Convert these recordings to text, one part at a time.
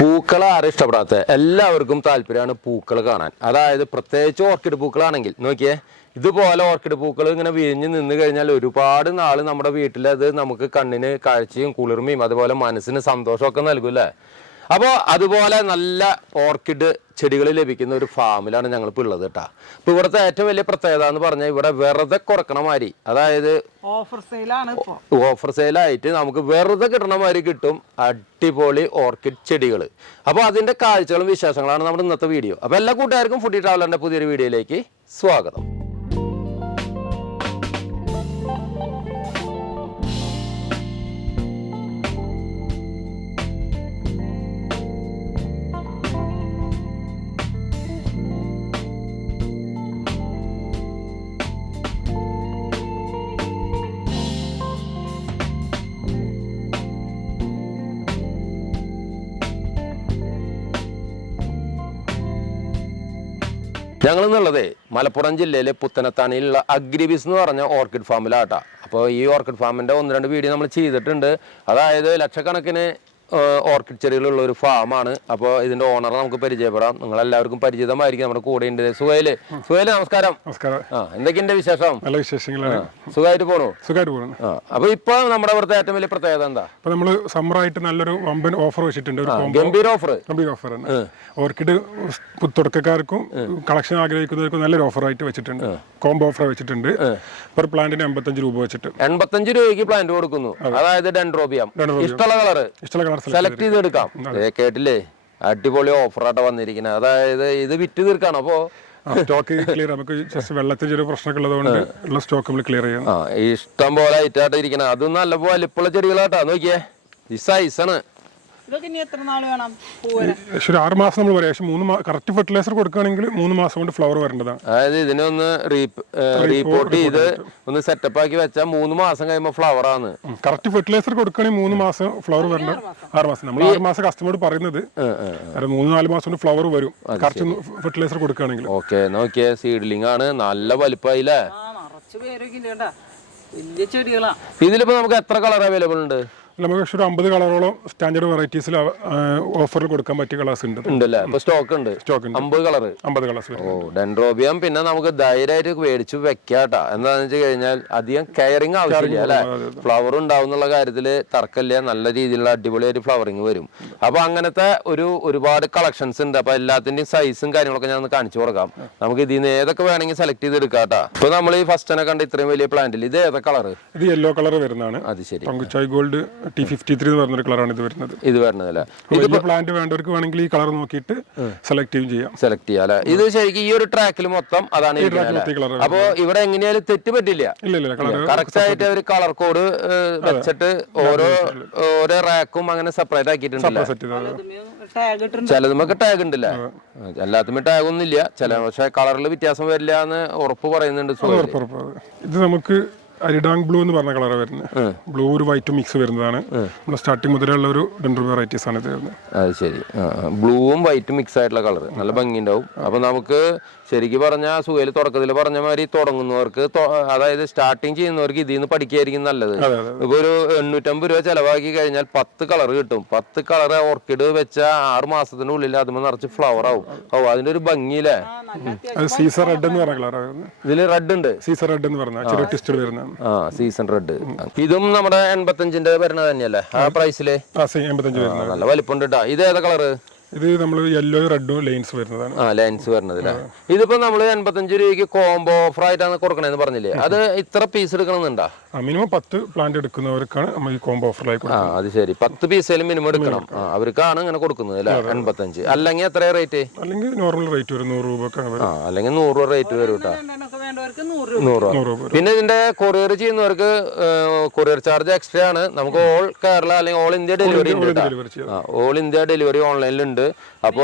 പൂക്കൾ ആരും ഇഷ്ടപ്പെടാത്ത എല്ലാവർക്കും താല്പര്യമാണ് പൂക്കൾ കാണാൻ. അതായത് പ്രത്യേകിച്ച് ഓർക്കിഡ് പൂക്കളാണെങ്കിൽ നോക്കിയേ, ഇതുപോലെ ഓർക്കിഡ് പൂക്കൾ ഇങ്ങനെ വിരിഞ്ഞ് നിന്ന് കഴിഞ്ഞാൽ ഒരുപാട് നാൾ നമ്മുടെ വീട്ടിൽ അത് നമുക്ക് കണ്ണിന് കാഴ്ചയും കുളിർമയും അതുപോലെ മനസ്സിന് സന്തോഷമൊക്കെ നൽകും അല്ലേ. അപ്പോൾ അതുപോലെ നല്ല ഓർക്കിഡ് ചെടികൾ ലഭിക്കുന്ന ഒരു ഫാമിലാണ് ഞങ്ങളിപ്പോൾ ഉള്ളത് കേട്ടോ. അപ്പോൾ ഇവിടുത്തെ ഏറ്റവും വലിയ പ്രത്യേകത എന്ന് പറഞ്ഞാൽ ഇവിടെ വെറുതെ കൊടുക്കണ മാതിരി, അതായത് ഓഫർ സെയിലായിട്ട് നമുക്ക് വെറുതെ കിട്ടണ മാതിരി കിട്ടും അടിപൊളി ഓർക്കിഡ് ചെടികൾ. അപ്പോൾ അതിൻ്റെ കാഴ്ചകളും വിശേഷങ്ങളാണ് നമ്മുടെ ഇന്നത്തെ വീഡിയോ. അപ്പോൾ എല്ലാ കൂട്ടുകാർക്കും ഫുഡി ട്രാവലറിൻ്റെ പുതിയൊരു വീഡിയോയിലേക്ക് സ്വാഗതം. ഞങ്ങൾ എന്നുള്ളതേ മലപ്പുറം ജില്ലയിലെ പുത്തനത്താണിയിലുള്ള അഗ്രിബിസ് എന്ന് പറഞ്ഞ ഓർക്കിഡ് ഫാമിലാട്ടാ. അപ്പോൾ ഈ ഓർക്കിഡ് ഫാമിൻ്റെ 1-2 വീഡിയോ നമ്മൾ ചെയ്തിട്ടുണ്ട്. അതായത് ലക്ഷക്കണക്കിന് ഓർക്കിഡ് ചെടികളുള്ള ഒരു ഫാമാണ്. അപ്പോൾ ഇതിന്റെ ഓണറെ നമുക്ക് പരിചയപ്പെടാം. നിങ്ങളെല്ലാവർക്കും പരിചിതമായിരിക്കും. നമ്മുടെ കൂടെ ഉണ്ട് സുഹൈല്. സുഹൈല് നമസ്കാരം. നമസ്കാരം. എന്തൊക്കെയുണ്ട് വിശേഷം? നല്ല വിശേഷങ്ങളാണ്. സുഖമായിട്ട് പോണു. സുഖമായിട്ട് പോകണം. അപ്പൊ ഇപ്പൊ നമ്മുടെ ഇവിടുത്തെ ഏറ്റവും വലിയ പ്രത്യേകത എന്താ? ഇപ്പൊ നമ്മള് സമ്മറായിട്ട് നല്ലൊരു വമ്പൻ ഓഫർ വെച്ചിട്ടുണ്ട്. ഗംഭീര ഓഫർ. ഗംഭീര ഓഫറാണ്. ഓർക്കിഡ് തുടക്കക്കാർക്കും കളക്ഷൻ ആഗ്രഹിക്കുന്നവർക്കും നല്ലൊരു ഓഫറായിട്ട് വെച്ചിട്ടുണ്ട്. കോംബോ ഓഫർ വെച്ചിട്ടുണ്ട്. പെർ പ്ലാന്റിന് 85 രൂപ വെച്ചിട്ട് 85 രൂപയ്ക്ക് പ്ലാന്റ് കൊടുക്കുന്നു. അതായത് ഡെൻഡ്രോബിയം ഇഷ്ടമുള്ള കളർ സെലക്ട് ചെയ്തെടുക്കാം. കേട്ടില്ലേ, അടിപൊളി ഓഫറായിട്ട് വന്നിരിക്കുന്നത്. അതായത് ഇത് വിറ്റ് തീർക്കാണ്. അപ്പോ സ്റ്റോക്ക് ക്ലിയർ, നമുക്ക് ജസ്റ്റ് വെള്ളത്തിൽ ചെറിയ പ്രശ്നമൊക്കെ ഉള്ളതുകൊണ്ട് ഉള്ള സ്റ്റോക്ക് നമ്മൾ ക്ലിയർ ചെയ്യാം. ഇഷ്ടം പോലെ ഐറ്റായിട്ട് ഇരിക്കണം. അതും നല്ല വലിപ്പമുള്ള ചെടികളാട്ടാ. നോക്കിയേ, ഈ സൈസാണ്. ഒരു 6 മാസം നമ്മൾ പറയാം. കറക്റ്റ് ഫെർട്ടിലൈസർ കൊടുക്കുകയാണെങ്കിൽ 3 മാസം കൊണ്ട് ഫ്ലവർ വരേണ്ടതാണ്. അതായത് ഇതിനൊന്ന് റീപോർട്ട് ചെയ്ത് ഒന്ന് സെറ്റപ്പ് ആക്കി വെച്ചാൽ 3 മാസം കഴിയുമ്പോൾ ഫ്ലവർ ആണ്. കറക്റ്റ് ഫെർട്ടിലൈസർ കൊടുക്കുകയാണെങ്കിൽ 3 മാസം ഫ്ലവർ വരേണ്ട. 6 മാസം നമ്മൾ 6 മാസം കസ്റ്റമറോട് പറയുന്നത് 3-4 മാസം കൊണ്ട് ഫ്ലവർ വരും കറക്റ്റ് ഫെർട്ടിലൈസർ കൊടുക്കുകയാണെങ്കിൽ. ഓക്കെ, നോക്കിയേ, സീഡ്ലിംഗ് ആണ്, നല്ല വലിപ്പമായില്ലേ. ഇതിലിപ്പോ നമുക്ക് എത്ര കളർ അവൈലബിൾ ഉണ്ട്? നമുക്ക് ഒരു 50 കളറോളം സ്റ്റാൻഡേർഡ് വെറൈറ്റീസിൽ ഓഫറിൽ കൊടുക്കാൻ പറ്റിയ കളേഴ്സ് ഉണ്ട്. സ്റ്റോക്ക് ഉണ്ട്. 50 കളേഴ്സ്. ഡെൻഡ്രോബിയം പിന്നെ നമുക്ക് ധൈര്യമായിട്ട് മേടിച്ചു വെക്കാട്ടാ. എന്താണെന്ന് വെച്ച് കഴിഞ്ഞാൽ അധികം കെയറിങ് ആവശ്യമില്ല അല്ലെ. ഫ്ലവർ ഉണ്ടാവുന്നുള്ള കാര്യത്തില് തർക്കമില്ല. നല്ല രീതിയിലുള്ള അടിപൊളിയായിട്ട് ഫ്ലവറിങ് വരും. അപ്പൊ അങ്ങനത്തെ ഒരുപാട് കളക്ഷൻസ് ഉണ്ട്. അപ്പൊ എല്ലാത്തിന്റെയും സൈസും കാര്യങ്ങളൊക്കെ ഞാൻ ഒന്ന് കാണിച്ചു കൊടുക്കാം. നമുക്ക് ഇതിൽ നിന്ന് ഏതൊക്കെ വേണമെങ്കിൽ സെലക്ട് ചെയ്ത് എടുക്കാട്ടാ. ഇപ്പൊ നമ്മൾ ഈ ഫസ്റ്റ് കണ്ട ഇത്രയും വലിയ പ്ലാന്റിൽ ഇത് ഏതാ കളർ? ഇത് യെല്ലോ കളർ വരുന്നതാണ്. അത് ശരി. പങ്കുച്ചായ് ഗോൾഡ് T53 എന്ന് പറഞ്ഞൊരു കളറാണ് ഇത് വരുന്നത്. ഇത് വരുന്നതല്ലേ. ഇത് പ്ലാന്റ് വേണ്ടവർക്ക് വേണമെങ്കിൽ ഈ കളർ നോക്കിയിട്ട് സെലക്ട് ചെയ്യാം. അല്ലെ. ഇത് ശരിക്കും ഈ ഒരു ട്രാക്കിൽ മൊത്തം അതാണ്. അപ്പൊ ഇവിടെ എങ്ങനെയാലും തെറ്റ് പറ്റില്ല. കറക്റ്റ് ആയിട്ട് ഒരു കളർ കോഡ് വെച്ചിട്ട് ഓരോ റാക്കും അങ്ങനെ സെപ്പറേറ്റ് ആക്കിയിട്ടുണ്ടല്ലോ. ചിലതുമൊക്കെ ടാഗ് ഉണ്ടല്ലേ. എല്ലാത്തും ടാഗ് ഒന്നും ഇല്ല. പക്ഷെ കളറിൽ വ്യത്യാസം വരില്ല എന്ന് ഉറപ്പ് പറയുന്നുണ്ട്. ഇത് നമുക്ക് അരിഡാങ് ബ്ലൂ എന്ന് പറഞ്ഞ കളർ വരുന്നത്. ബ്ലൂ ഒരു വൈറ്റും മിക്സ് വരുന്നതാണ്. നമ്മുടെ സ്റ്റാർട്ടിങ് മുതലുള്ള ഒരു ഡെൻഡ്രോ വെറൈറ്റീസ് ആണ് ഇത് വരുന്നത്. അത് ശരി. ബ്ലൂവും വൈറ്റും മിക്സ് ആയിട്ടുള്ള കളർ നല്ല ഭംഗി ഉണ്ടാവും. അപ്പൊ നമുക്ക് ശരിക്കും പറഞ്ഞാൽ സുഹേല് തുടക്കത്തിൽ പറഞ്ഞ മാതിരി തുടങ്ങുന്നവർക്ക്, അതായത് സ്റ്റാർട്ടിങ് ചെയ്യുന്നവർക്ക് ഇതിൽ നിന്ന് പഠിക്കുകയായിരിക്കും നല്ലത്. ഇപ്പൊ ഒരു 850 രൂപ ചെലവാക്കി കഴിഞ്ഞാൽ 10 കളർ കിട്ടും. 10 കളർ ഓർക്കിഡ് വെച്ച 6 മാസത്തിനുള്ളിൽ അതുമ്പോൾ നിറച്ച് ഫ്ലവർ ആവും. അതിന്റെ ഒരു ഭംഗിയില്ലേ. സീസർ റെഡ് എന്ന് പറഞ്ഞ കളറാണ്. ഇതില് റെഡ് ഉണ്ട്. സീസർ റെഡ് എന്ന് പറഞ്ഞ ചെറിയ ട്വിസ്റ്റ് വരുന്നതാണ്. Season red. ഇതും നമ്മുടെ 85 വരുന്നത് തന്നെയല്ലേ ആ പ്രൈസില്? 85 നല്ല വലിപ്പമുണ്ട് കേട്ടോ. ഇത് ഏതാ കളറ്? ഇത് നമ്മൾ യെല്ലോ റെഡും ലൈൻസ് വരുന്നതാണ്. ലൈൻസ് വരുന്നതല്ലേ. ഇതിപ്പോ നമ്മള് 85 രൂപയ്ക്ക് കോംബോ ഓഫർ ആയിട്ടാണ് കൊടുക്കണേന്ന് പറഞ്ഞില്ലേ. അത് ഇത്ര പീസ് എടുക്കണമെന്നുണ്ടോ? മിനിമം 10 പ്ലാന്റ് എടുക്കുന്നവർക്കാണ് നമ്മൾ ഈ കോംബോ ഓഫർ ആയി. അത് ശരി. 10 പീസേലും മിനിമം എടുക്കണം. അവർക്കാണ് ഇങ്ങനെ കൊടുക്കുന്നത് അല്ലേ 85. അല്ലെങ്കിൽ എത്ര റേറ്റ്? അല്ലെങ്കിൽ നോർമൽ റേറ്റ് വരും 100 രൂപ. അല്ലെങ്കിൽ 100 രൂപ റേറ്റ് വരും കേട്ടോ. 100 രൂപ. പിന്നെ ഇതിന്റെ കൊറിയർ ചെയ്യുന്നവർക്ക് കൊറിയർ ചാർജ് എക്സ്ട്രാ ആണ്. നമുക്ക് ഓൾ കേരള അല്ലെങ്കിൽ ഓൾ ഇന്ത്യ ഡെലിവറി ഉണ്ട്. ഓൾ ഇന്ത്യ ഡെലിവറി ഓൺലൈനിലുണ്ട്. അപ്പൊ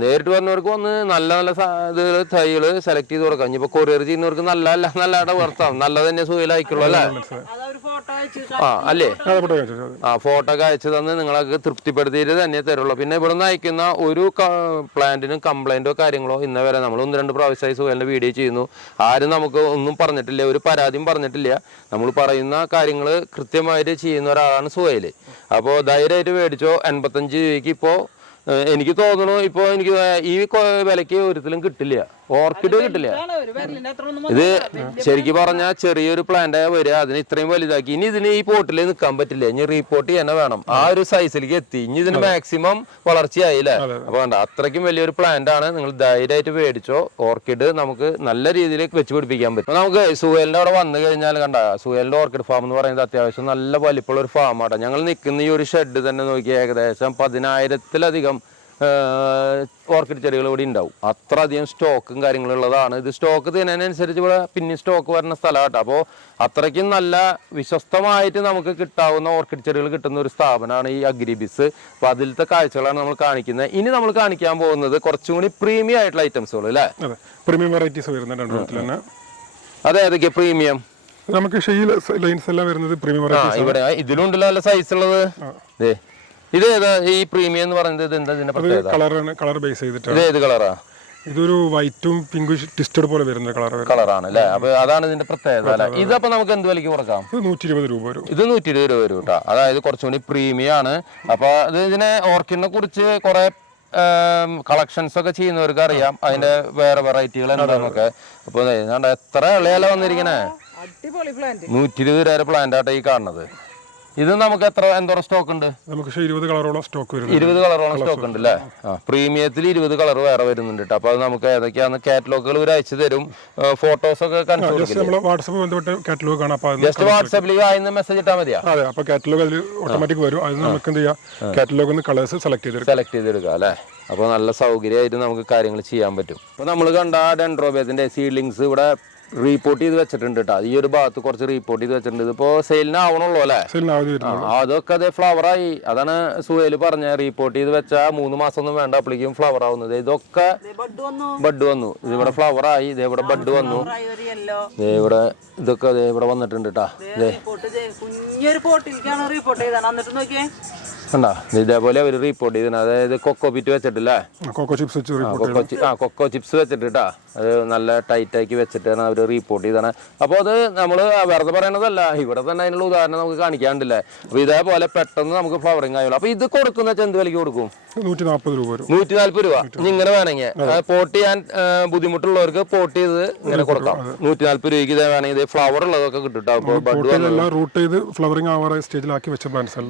നേരിട്ട് വന്നവർക്ക് വന്ന് നല്ല നല്ല തൈകള് സെലക്ട് ചെയ്ത് കൊടുക്കാം. ഇനിയിപ്പോ കൊറിയർ ചെയ്യുന്നവർക്ക് നല്ല വർത്താം നല്ലത് തന്നെ സുഖയിലായിക്കുള്ളൂ അല്ലേ. അല്ലേ. ഫോട്ടോ ഒക്കെ അയച്ചു തന്ന് നിങ്ങളൊക്കെ തൃപ്തിപ്പെടുത്തിയിട്ട് തന്നെ തരുള്ളൂ. പിന്നെ ഇവിടെ നിന്ന് അയക്കുന്ന ഒരു പ്ലാന്റിനും കംപ്ലൈന്റോ കാര്യങ്ങളോ ഇന്നേ വരെ നമ്മൾ 1-2 പ്രാവശ്യം വർഷമായി സുഹേലിന്റെ വീഡിയോ ചെയ്യുന്നു. ആരും നമുക്ക് ഒന്നും പറഞ്ഞിട്ടില്ല, ഒരു പരാതിയും പറഞ്ഞിട്ടില്ല. നമ്മൾ പറയുന്ന കാര്യങ്ങൾ കൃത്യമായിട്ട് ചെയ്യുന്ന ഒരാളാണ് സുഹേല്. അപ്പോൾ ധൈര്യമായിട്ട് മേടിച്ചോ. 85 രൂപയ്ക്ക് ഇപ്പോൾ എനിക്ക് തോന്നുന്നു ഇപ്പോൾ എനിക്ക് ഈ വിലയ്ക്ക് ഒരിക്കലും കിട്ടില്ല, ഓർക്കിഡ് കിട്ടില്ല. ഇത് ശരിക്കും പറഞ്ഞാൽ ചെറിയൊരു പ്ലാന്റ് വരിക, അതിന് ഇത്രയും വലുതാക്കി. ഇനി ഇതിന് ഈ പോട്ടിൽ നിൽക്കാൻ പറ്റില്ല, ഇനി റീപോർട്ട് തന്നെ വേണം. ആ ഒരു സൈസിലേക്ക് എത്തി. ഇനി ഇതിന് മാക്സിമം വളർച്ചയായില്ലേ. അപ്പൊ കണ്ട അത്രയ്ക്കും വലിയൊരു പ്ലാന്റ് ആണ്. നിങ്ങൾ ധൈര്യമായിട്ട് മേടിച്ചോ. ഓർക്കിഡ് നമുക്ക് നല്ല രീതിയിൽ വെച്ച് പിടിപ്പിക്കാൻ പറ്റും. നമുക്ക് സുഹേലിന്റെ അവിടെ വന്നു കഴിഞ്ഞാൽ കണ്ട സുഹേലിന്റെ ഓർക്കിഡ് ഫാം എന്ന് പറയുന്നത് അത്യാവശ്യം നല്ല വലിപ്പമുള്ള ഒരു ഫാമാണ്. ഞങ്ങൾ നിൽക്കുന്ന ഈ ഒരു ഷെഡ് തന്നെ നോക്കി ഏകദേശം 10,000-ത്തിലധികം ഓർക്കിഡ് ചെടികൾ ഇവിടെ ഉണ്ടാവും. അത്ര അധികം സ്റ്റോക്കും കാര്യങ്ങളുള്ളതാണ്. ഇത് സ്റ്റോക്ക് തരുന്നതിനനുസരിച്ച് ഇവിടെ പിന്നെ സ്റ്റോക്ക് വരുന്ന സ്ഥലമാട്ടോ. അപ്പോൾ അത്രയ്ക്കും നല്ല വിശ്വസ്തമായിട്ട് നമുക്ക് കിട്ടാവുന്ന ഓർക്കിഡ് ചെടികൾ കിട്ടുന്ന ഒരു സ്ഥാപനമാണ് ഈ അഗ്രിബിസ്. അപ്പോൾ അതിലത്തെ കാഴ്ചകളാണ് നമ്മൾ കാണിക്കുന്നത്. ഇനി നമ്മൾ കാണിക്കാൻ പോകുന്നത് കുറച്ചും കൂടി പ്രീമിയം ആയിട്ടുള്ള ഐറ്റംസുകൾ അല്ലേ. പ്രീമിയം വെറൈറ്റീസ് വരുന്നുണ്ട്. അതെ, ഏതൊക്കെ പ്രീമിയം? നമുക്ക് ലൈൻസ് എല്ലാം വരുന്നത് പ്രീമിയം വെറൈറ്റീസ്. ഇവിടെ ഇതിലുണ്ടല്ലോ നല്ല സൈസ് ഉള്ളത്. ഇത് ഏതാ ഈ പ്രീമിയം എന്ന് പറയുന്നത്? എന്താ ഇതിന്റെ പ്രത്യേകത? കളർ ബേസ് ചെയ്തിട്ട്. ഇത് ഏത് കളറാ? ഇതൊരു വൈറ്റും പിങ്കും ട്വിസ്റ്റഡ് പോലെ വരുന്ന കളറാണ് അല്ലേ. അപ്പൊ അതാണ് ഇതിന്റെ പ്രത്യേകത അല്ലേ. ഇതപ്പോ നമുക്ക് എന്ത് വിലക്ക് കൊടുക്കാം? 120 രൂപ വരും. ഇത് 120 രൂപ വരും കേട്ടോ. അതായത് കുറച്ചും കൂടി പ്രീമിയം ആണ്. അപ്പൊ അത് ഇതിനെ ഓർക്കിഡിനെ കുറിച്ച് കുറെ കളക്ഷൻസ് ഒക്കെ ചെയ്യുന്നവർക്ക് അറിയാം അതിന്റെ വേറെ വെറൈറ്റികൾ എന്താന്നൊക്കെ. അപ്പൊ എത്ര ഇളയല വന്നിരിക്കണേ. 120 രൂപ പ്ലാന്റ് ആട്ടോ ഈ കാണുന്നത്. ഇത് നമുക്ക് എന്തോരം സ്റ്റോക്ക് ഉണ്ട്? നമുക്ക് 20 കളറോളം സ്റ്റോക്ക് വരും. 20 കളറോളം സ്റ്റോക്ക് ഉണ്ട് അല്ലേ. പ്രീമിയത്തിൽ 20 കളർ വേറെ വരുന്നുണ്ട് കേട്ടോ. അപ്പൊ അത് നമുക്ക് ഏതൊക്കെയാന്ന് കാറ്റലോഗുകൾ ഇവർ അയച്ചു തരും. ഫോട്ടോസ് ഒക്കെ ജസ്റ്റ് വാട്സാപ്പിൽ ആയിന്ന് മെസ്സേജ് ഇട്ടാൽ മതിയാ. അതെ, അപ്പൊ കാറ്റലോഗ് അതിൽ ഓട്ടോമാറ്റിക് വരും. അത് നമുക്ക് എന്ത് ചെയ്യാം, കാറ്റലോഗ് കളേഴ്സ് സെലക്ട് ചെയ്തെടുക്കാം അല്ലേ. അപ്പോൾ നല്ല സൗകര്യമായിട്ട് നമുക്ക് കാര്യങ്ങൾ ചെയ്യാൻ പറ്റും. അപ്പോൾ നമ്മൾ കണ്ട ഡെൻഡ്രോബിയത്തിന്റെ സീഡ്ലിങ്സ് ഇവിടെ റീപോർട്ട് ചെയ്ത് വെച്ചിട്ടുണ്ട് കേട്ടോ. ഈ ഒരു ഭാഗത്ത് കുറച്ച് റീപോർട്ട് ചെയ്ത് വെച്ചിട്ടുണ്ട്. ഇതിപ്പോ സെയിലിന് ആവണുള്ളൂ അല്ലേ. അതൊക്കെ അതെ ഫ്ലവറായി. അതാണ് സുഹേല് പറഞ്ഞ റീപോർട്ട് ചെയ്ത് വെച്ചാൽ 3 മാസം ഒന്നും വേണ്ട, അപ്പോഴേക്കും ഫ്ലവർ ആവുന്നത്. ഇതൊക്കെ ബഡ് വന്നു. ഇതിവിടെ ഫ്ലവറായി. ഇതേവിടെ ബഡ് വന്നു. ഇവിടെ ഇതൊക്കെ ഇവിടെ വന്നിട്ടുണ്ട് കേട്ടാ. കണ്ടാ ഇതേപോലെ അവര് റിപ്പോർട്ട് ചെയ്തിട്ടുണ്ട്. അതായത് കൊക്കോ പിറ്റ് വെച്ചിട്ടില്ലേ, കൊക്കോ ചിപ്സ് വെച്ചിട്ടാ അത് നല്ല ടൈറ്റ് ആക്കി വെച്ചിട്ടാണ് അവര് റിപ്പോർട്ട് ചെയ്താണ്. അപ്പോൾ അത് നമ്മൾ വെറുതെ പറയണതല്ല, ഇവിടെ തന്നെ അതിനുള്ള ഉദാഹരണം നമുക്ക് കാണിക്കാണ്ടില്ലേ. അപ്പൊ ഇതേപോലെ പെട്ടെന്ന് നമുക്ക് ഫ്ലവറിങ് ആയുള്ളൂ. അപ്പൊ ഇത് കൊടുക്കുന്ന എന്ത് വിലക്ക് കൊടുക്കും? 140 രൂപ വരും. 140 രൂപ. ഇങ്ങനെ വേണമെങ്കിൽ പോട്ട് ചെയ്യാൻ ബുദ്ധിമുട്ടുള്ളവർക്ക് പോട്ട് ചെയ്ത് ഇങ്ങനെ കൊടുക്കാം. 140 രൂപയ്ക്ക് ഇത് വേണമെങ്കിൽ ഇത് ഫ്ലവർ ഉള്ളതൊക്കെ കിട്ടും.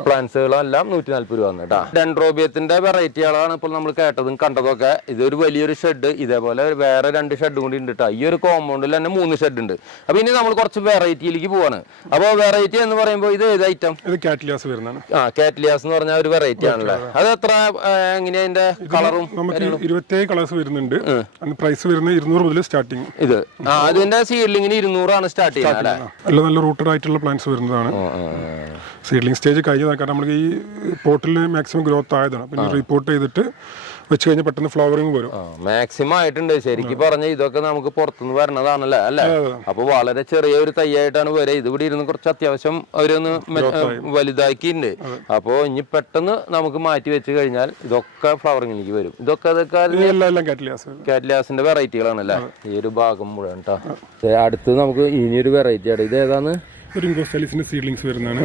പ്ലാന്റ്സുകളെല്ലാം 140 രൂപ വന്നു കേട്ടോ. ഡെൻഡ്രോബിയത്തിന്റെ വെറൈറ്റികളാണ് ഇപ്പോൾ നമ്മൾ കേട്ടതും കണ്ടതൊക്കെ. ഇതൊരു വലിയൊരു ഷെഡ്, ഇതേപോലെ വേറെ 2 ഷെഡ് കൂടി ഉണ്ട് കേട്ടോ. ഈ ഒരു കോമ്പൗണ്ടിൽ തന്നെ 3 ഷെഡ് ഉണ്ട്. അപ്പൊ ഇനി നമ്മൾ കുറച്ച് വെറൈറ്റിയിലേക്ക് പോവാണ്. അപ്പോൾ വെറൈറ്റി എന്ന് പറയുമ്പോൾ ഇത് ഏത് ഐറ്റം? കാറ്റ്ലിയാസ് വരുന്നതാണ്. കാറ്റ്ലിയാസ് എന്ന് പറഞ്ഞ ഒരു വെറൈറ്റി ആണല്ലേ. അത് എത്ര എങ്ങനെയാ അതിന്റെ കളറും? നമുക്ക് 27 കളേഴ്സ് വരുന്നുണ്ട്. പ്രൈസ് വരുന്നത് 200 മുതൽ സ്റ്റാർട്ടിങ്. ഇത് അതിന്റെ സീഡ്ലിങ്ങിന് 200 ആണ് സ്റ്റാർട്ട് ചെയ്യുന്നത്. എല്ലാം നല്ല റൂട്ടഡ് ആയിട്ടുള്ള പ്ലാന്റ്സ് വരുന്നതാണ്. സീഡ്ലിംഗ് സ്റ്റേജ് കഴിഞ്ഞതാണ്. കാരണം നമുക്ക് ഈ പോട്ടിൽ മാക്സിമം ഗ്രോത്ത് ആയതാണ്. പിന്നെ റിപ്പോർട്ട് ചെയ്തിട്ട് വെച്ച് കഴിഞ്ഞാൽ പെട്ടെന്ന് ഫ്ലവറിങ് വരും. മാക്സിമം ആയിട്ടുണ്ട്. ശരിക്കും പറഞ്ഞ ഇതൊക്കെ നമുക്ക് പുറത്തുനിന്ന് വരണതാണല്ലേ അല്ലേ. അപ്പൊ വളരെ ചെറിയ ഒരു തൈയായിട്ടാണ് വരെ. ഇത് ഇവിടെ ഇരുന്ന് കുറച്ച് അത്യാവശ്യം അവരൊന്ന് വലുതാക്കിയിട്ടുണ്ട്. അപ്പൊ ഇനി പെട്ടെന്ന് നമുക്ക് മാറ്റി വെച്ച് കഴിഞ്ഞാൽ ഇതൊക്കെ ഫ്ലവറിങ്ങിലേക്ക് വരും. ഇതൊക്കെ കാറ്റ്ലിയാസിന്റെ വെറൈറ്റികളാണല്ലേ. ഈ ഒരു ഭാഗം മുഴുവൻ കേട്ടോ. അടുത്ത് നമുക്ക് ഇനിയൊരു വെറൈറ്റി ആണ്. ഇത് ഏതാണ്? സീഡ്ലിങ്സ് വരുന്നതാണ്.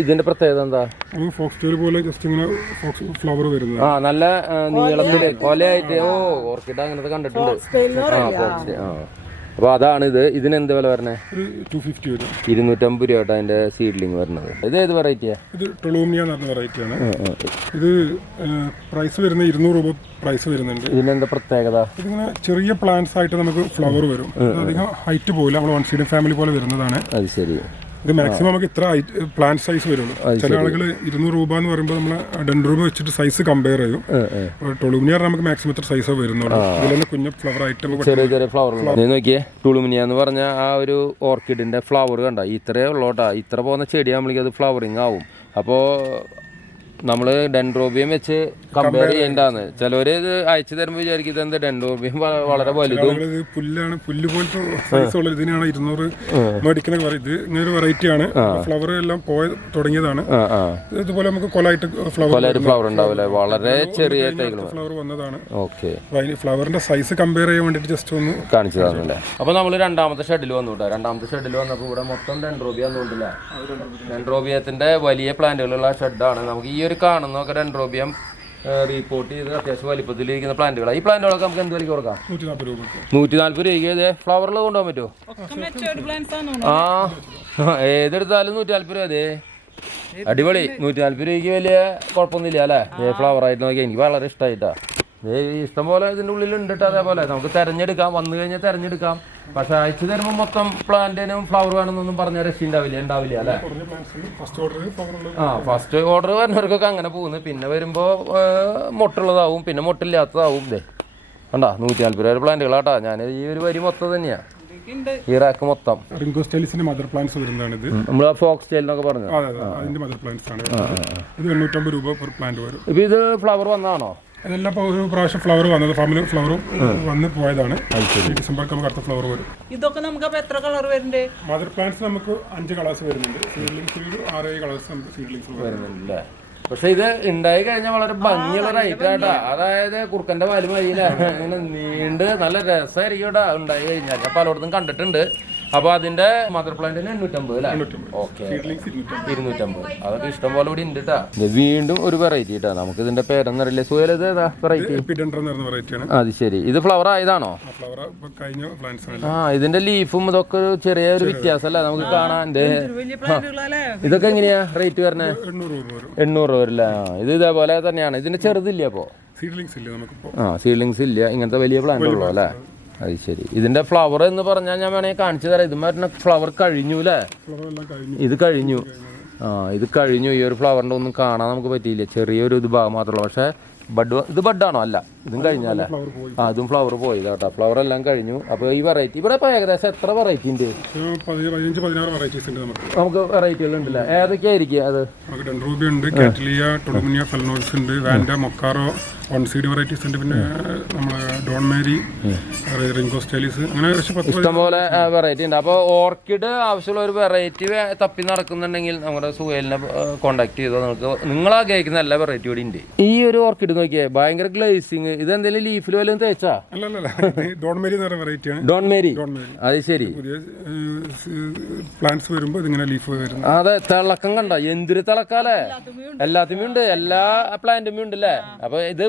ഇതിന്റെ പ്രത്യേകത എന്താ? ഫോക്സ് പോലെ ജസ്റ്റ് ഇങ്ങനെ ഫ്ലവർ വരുന്നത്. നല്ല നീളത്തില് കൊലയായിട്ട്. ഓർക്കിഡ് അങ്ങനത്തെ കണ്ടിട്ടുണ്ട്. അപ്പൊ അതാണ് ഇത്. ഇതിനെന്ത് വില വരണേ? 250 വരും. 250 രൂപ അതിന്റെ സീഡ്ലിംഗ് വരുന്നത്. ഇത് ഏത് വെറൈറ്റിയാ? ഇത് ടൊളൂമിയ എന്ന് പറഞ്ഞ വെറൈറ്റിയാണ്. ഇത് പ്രൈസ് വരുന്നത് 200 രൂപ പ്രൈസ് വരുന്നുണ്ട്. ഇതിനെന്താ പ്രത്യേകത? ഇതിങ്ങനെ ചെറിയ പ്ലാന്റ്സ് ആയിട്ട് നമുക്ക് ഫ്ലവർ വരും. അധികം ഹൈറ്റ് പോകില്ല. നമ്മൾ 1 സീഡ് ഫാമിലി പോലെ വരുന്നതാണ്. അത് ശരി. ഇത് മാക്സിമം നമുക്ക് ഇത്ര പ്ലാന്റ് സൈസ് വരുള്ളൂ. ചില ആളുകൾ 200 രൂപ എന്ന് പറയുമ്പോൾ നമ്മൾ ഡെൻഡ്രോബിയം വെച്ചിട്ട് സൈസ് കമ്പയർ ചെയ്യും. ടൊളൂമിനിയ നമുക്ക് മാക്സിമം ഇത്ര സൈസ് വരുന്നുള്ളൂ. ഇതിൽ കുഞ്ഞ ഫ്ലവർ ആയിട്ട് ചെറിയ ചെറിയ ഫ്ലവർ നോക്കിയേ. ടൊളൂമിനിയ എന്ന് പറഞ്ഞ ആ ഒരു ഓർക്കിഡിന്റെ ഫ്ലവർ കണ്ട ഇത്രയേ ഉള്ളൂട്ടാ. ഇത്ര പോകുന്ന ചെടിയാകുമ്പോഴേക്കും അത് ഫ്ലവറിങ് ആവും. അപ്പോൾ നമ്മള് ഡെൻഡ്രോബിയം വെച്ച് കമ്പയർ ചെയ്യേണ്ടതാണ്. ചിലവര് ഇത് അയച്ചു തരുമ്പോൾ വിചാരിക്കും ഇതെന്ത് ഡെൻഡ്രോബിയം വളരെ വലുതും പുല്ലാണ്, പുല്ല് പോലത്തെ സൈസ് ഉള്ളത്. ഇതിനാണ് 200 മേടിക്കുന്ന. ഇത് ഇങ്ങനെ ഒരു വെറൈറ്റി ആണ്. ഫ്ലവർ എല്ലാം തുടങ്ങിയതാണ്. ഇതുപോലെ നമുക്ക് കൊലായിട്ട് ഫ്ലവർ ഉണ്ടാവില്ല, വളരെ ചെറിയ ഫ്ലവർ വന്നതാണ്. ഓക്കെ, ഫ്ലവറിന്റെ സൈസ് കമ്പയർ ചെയ്യാൻ വേണ്ടിട്ട് ജസ്റ്റ് ഒന്ന് കാണിച്ചു തന്നല്ലേ. അപ്പൊ നമ്മള് രണ്ടാമത്തെ ഷെഡിൽ വന്നു കേട്ടോ. രണ്ടാമത്തെ ഷെഡിൽ വന്നപ്പോൾ ഇവിടെ മൊത്തം ഡെൻഡ്രോബിയ ഒന്നുമില്ല. ഡെൻഡ്രോബിയത്തിന്റെ വലിയ പ്ലാന്റുകളുള്ള ഷെഡാണ്. നമുക്ക് ഈ ഒരു കാണുന്നൊക്കെ ഡെൻഡ്രോബിയം റിപ്പോർട്ട് ചെയ്ത് അത്യാവശ്യം വലിപ്പത്തിലിരിക്കുന്ന പ്ലാന്റുകളാണ്. ഈ പ്ലാന്റുകളൊക്കെ നമുക്ക് എന്ത് വിലക്ക് കൊടുക്കാം? 140 രൂപയ്ക്ക്. ഫ്ലവറിൽ കൊണ്ടുപോകാൻ പറ്റുമോ? ആ, ഏതെടുത്താലും 140 രൂപ. അതെ, അടിപൊളി. 140 രൂപയ്ക്ക് വലിയ കുഴപ്പമൊന്നുമില്ല അല്ലേ? ഫ്ലവർ ആയിട്ട് നോക്കിയാൽ എനിക്ക് വളരെ ഇഷ്ടമായിട്ടാ. ഇഷ്ടം പോലെ ഇതിൻ്റെ ഉള്ളിലുണ്ട് കേട്ടോ. അതേപോലെ നമുക്ക് തിരഞ്ഞെടുക്കാം, വന്നു കഴിഞ്ഞാൽ തിരഞ്ഞെടുക്കാം. പക്ഷെ അയച്ചു തരുമ്പോൾ മൊത്തം പ്ലാന്റിനും ഫ്ലവർ വേണമെന്നൊന്നും പറഞ്ഞ രക്ഷ ഉണ്ടാവില്ല അല്ലേ? ആ, ഫസ്റ്റ് ഓർഡർ വരുന്നവർക്കൊക്കെ അങ്ങനെ പോകുന്നു. പിന്നെ വരുമ്പോൾ മൊട്ടുള്ളതാവും, പിന്നെ മൊട്ടില്ലാത്തതാവും. ഇതേ കണ്ടാ 140 രൂപ പ്ലാന്റുകളാട്ടാ. ഞാൻ ഈ ഒരു വരി മൊത്തം തന്നെയാണ് ഈ റാക്ക് മൊത്തം. റിംഗോസ്റ്റൈലിസിന്റെ മദർ പ്ലാന്റ്സ് വരുന്നതാണ് ഇത്. നമ്മൾ ഫോക്സ് സ്റ്റൈൽ എന്നൊക്കെ പറഞ്ഞു. അതിന്റെ മദർ പ്ലാന്റ്സ് ആണ്. ഇത് 850 രൂപ പെർ പ്ലാന്റ് വരും. ഇപ്പൊ ഇത് ഫ്ലവർ വന്നാണോ? ഇതെല്ലാം ഒരു പ്രാവശ്യം ഫ്ലവർ വന്നത്, ഫാമിലി ഫ്ലവർ വന്ന് പോയതാണ്. ഡിസംബർക്ക് നമുക്ക് അടുത്ത ഫ്ലവർ വരും. ഇതൊക്കെ നമുക്ക് അപ്പൊ എത്ര കളർ വരുന്നുണ്ട്? മദർ പ്ലാന്റ്സ് നമുക്ക് 5 കളേഴ്സ് വരുന്നുണ്ട്. സീഡ്ലിംഗ്സ് 6-7 കളേഴ്സ് നമുക്ക് സീഡ്ലിംഗ്സ് വരുന്നുണ്ട്. പക്ഷെ ഇത് ഉണ്ടായി കഴിഞ്ഞാൽ വളരെ ഭംഗിയുള്ള റൈറ്റ് ആട്ടാ. അതായത് കുറുക്കന്റെ പാല് മതിയില്ല, ഇങ്ങനെ നീണ്ട് നല്ല രസമായിരിക്കും ഇവിടെ ഉണ്ടായി കഴിഞ്ഞാൽ. ഞാൻ പലയിടത്തും കണ്ടിട്ടുണ്ട്. അപ്പൊ അതിന്റെ മദർ പ്ലാന്റിന് 850 അല്ലേ? ഓക്കെ, 250. അതൊക്കെ ഇഷ്ടം പോലെ ഇവിടെ ഉണ്ട് കേട്ടാ. വീണ്ടും ഒരു വെറൈറ്റി കേട്ടാ. നമുക്ക് ഇതിന്റെ പേരെന്നറിയില്ല. സുഹേലത് വെറൈറ്റി. അത് ശരി, ഇത് ഫ്ലവർ ആയതാണോ? ആ, ഇതിന്റെ ലീഫും ഇതൊക്കെ ചെറിയൊരു വ്യത്യാസം അല്ലേ നമുക്ക് കാണാൻ. ഇതൊക്കെ എങ്ങനെയാ റേറ്റ് വരണേ? 800 രൂപ വരില്ല. ഇത് ഇതേപോലെ തന്നെയാണ്. ഇതിന്റെ ചെറുതില്ല അപ്പോ? സീഡ്ലിങ്സ് ഇല്ല. ഇങ്ങനത്തെ വലിയ പ്ലാന്റ് ഉള്ളൂ അല്ലേ? അത് ശരി. ഇതിന്റെ ഫ്ലവർ എന്ന് പറഞ്ഞാൽ ഞാൻ വേണമെങ്കിൽ കാണിച്ചു തരാം. ഇത് മറ്റേ ഫ്ലവർ കഴിഞ്ഞു അല്ലേ? ഇത് കഴിഞ്ഞു. ആ, ഇത് കഴിഞ്ഞു. ഈ ഒരു ഫ്ലവറിന്റെ ഒന്നും കാണാൻ നമുക്ക് പറ്റിയില്ല. ചെറിയൊരു ഇത് ഭാഗം മാത്രമല്ല. പക്ഷെ ഇത് ബഡാണോ? അല്ല, ഇതും കഴിഞ്ഞല്ലേ? ആ, ഇതും ഫ്ലവർ പോയി കേട്ടോ. ഫ്ലവർ എല്ലാം കഴിഞ്ഞു. അപ്പൊ ഈ വെറൈറ്റി ഇവിടെ ഇപ്പൊ ഏകദേശം എത്ര വെറൈറ്റി ഉണ്ട്? 15-16 വെറൈറ്റീസ് ഉണ്ട് നമുക്ക് വെറൈറ്റികൾ ഉണ്ടല്ലേ? ഏതൊക്കെയായിരിക്കും അത്? ഡെൻഡ്രോബിയ ഉണ്ട്, കാറ്റലിയ, ടൊളുമിനിയ, ഫെലനോസ് ഉണ്ട്, വാൻഡ, മൊക്കാറോ, വൺ സീഡ് വെറൈറ്റീസ് ഉണ്ട്. പിന്നെ നമ്മള് ഡോൺ മേരി, റിംഗോസ്റ്റൈലിസ്, അങ്ങനെ ഇഷ്ടംപോലെ വെറൈറ്റി ഉണ്ട്. അപ്പോൾ ഓർക്കിഡ് ആവശ്യമുള്ള ഒരു വെറൈറ്റി തപ്പി നടക്കുന്നുണ്ടെങ്കിൽ നമ്മുടെ സുഹേലിനെ കോൺടാക്ട് ചെയ്തോ. നിങ്ങൾ ആഗ്രഹിക്കുന്ന എല്ലാ വെറൈറ്റി കൂടി ഉണ്ട്. ഈ ഒരു ഓർക്കിഡ് നോക്കിയേ, ഭയങ്കര ഗ്ലേസിങ്. ഇത് എന്തെങ്കിലും ലീഫിൽ വല്ലതും തേച്ചാ? ഡോൺ മേരി എന്ന് പറയുന്ന വെറൈറ്റിയാണ്. ഡോൺ മേരി, അത് ശരി. പ്ലാന്റ്സ് വരുമ്പോൾ ഇതിങ്ങനെ ലീഫ് വരുന്നത്. അതെ, തിളക്കം കണ്ട എന്തൊരു തിളക്കാലേ. എല്ലാത്തിനും ഉണ്ട്, എല്ലാ പ്ലാന്റും ഉണ്ടല്ലേ? അപ്പൊ ഇത്